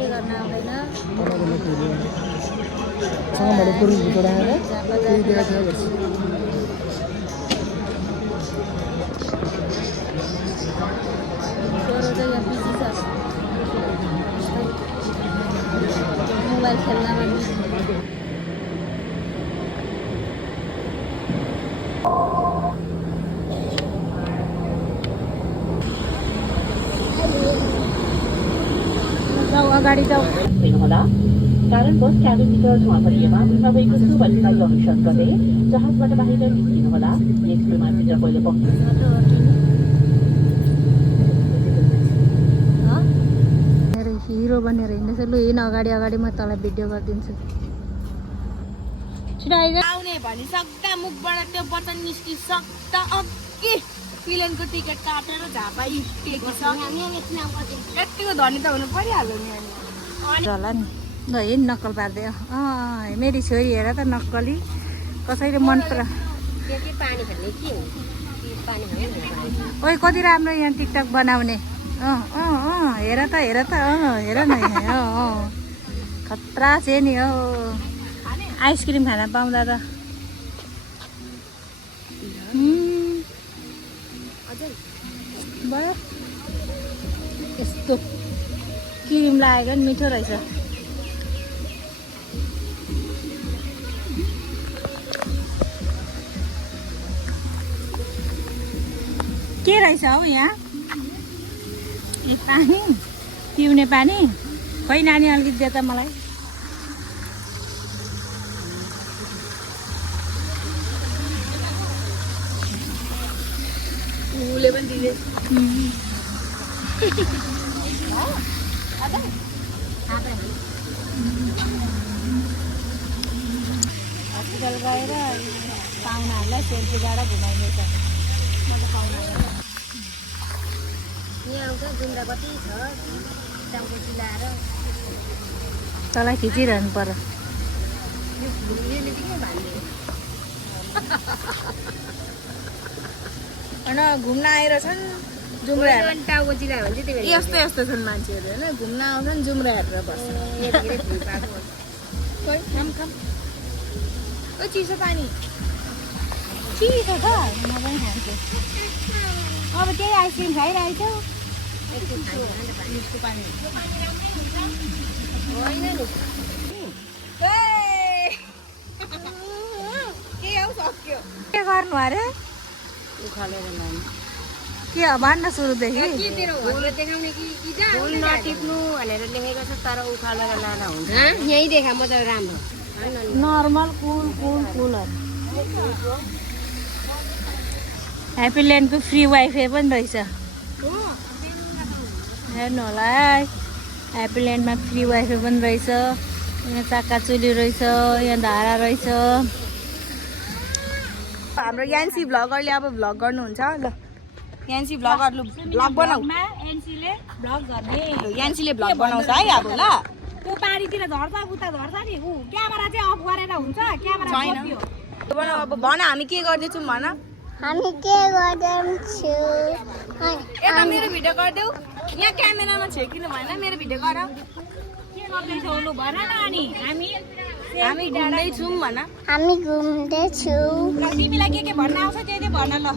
के गर्न आउँदैन सँगबाट पुरुष भित्र राखेर केही देखाएको गर्छु छोरो चाहिँ यहाँ बिजी छ मोबाइल खेल्नमा बिजी जाऊ अगाडि जाऊ कारण बस क्याबिनभित्र धुवा परिएमा भुइँमा भएको सुबन्धलाई अनुसरण गर्दै जहाजबाट बाहिर निस्किनुहोला। यस विमानभित्र पहिलो पक्ष मेरो हिरो बनेर हिँड्दैछ लु हिँड अगाडि अगाडि म तँलाई भिडियो गरिदिन्छु छिटो आइज आउने भनिसक्दा मुखबाट त्यो बटन निस्किसक्दा अघि प्लेनको टिकट काटेर झापाइ यतिको धनी त हुनु परिहाल्यो नि होला नि ल हिँड नक्कल पार्दै मेरी छोरी हेर त नक्कली कसैले मन परा ओइ कति राम्रो यहाँ टिकटक बनाउने हेर त हेर न खतरा छ नि हो आइसक्रिम खान पाउँदा त भयो यस्तो क्रिम लागेको नि मिठो रहेछ के रहेछ हौ यहाँ ए पानी पिउने पानी खै नानी अलिकति दे त मलाई उसले पनि दिँदै हस्पिटल गएर पाहुनाहरूलाई सेल्फी गाडा घुमाइदिएछ म त पाहुनालाई यहाँ आउँछ जुम्रा कति छ टाउको चिलाएर तँलाई खिचिरहनु पर्यो होइन घुम्न आएर छन् जुम्रा टाउको चिलायो भने चाहिँ त्यही यस्तो यस्तो छन् मान्छेहरू होइन घुम्न आउँछन् जुम्रा हेरेर बस्छ ओ चिसो पानी चिसो छ म पनि खान्छु अब त्यही आइसक्रिम खाइरहेको के गर्नु अरे के भन्न सुरुदेखि फुल नटिप्नु भनेर लेखेको छ तर उखालेर लाँदा हुन्छ यहीँ देखा म त राम्रो नर्मल कुलहरू ह्याप्पी ल्यान्डको फ्री वाइफाई पनि रहेछ हेर्नु होला है ह्याप्पी ल्यान्डमा फ्री वाइफाई पनि रहेछ यहाँ चाकाचुली रहेछ यहाँ धारा रहेछ हाम्रो यान्सी भ्लगरले अब भ्लग गर्नुहुन्छ ल यान्सी भ्लगरले भ्लग बनाऊ यान्सीले भ्लग बनाउँछ है अब ल त्यो पारीतिर झर्छ उता झर्छ नि ऊ क्यामेरा चाहिँ अफ गरेर हुन्छ क्यामेरा छैन अब भन हामी के गर्दैछौँ भन हामी के गर्दैछु यता मेरो भिडियो गरिदेऊ यहाँ क्यामेरामा छेकिनु भएन मेरो भिडियो गर के गर्दैछौ लु भन न अनि हामी घुम्दैछौँ भन हामी घुम्दैछु तिमीलाई के भन्न आउँछ त्यो भन ल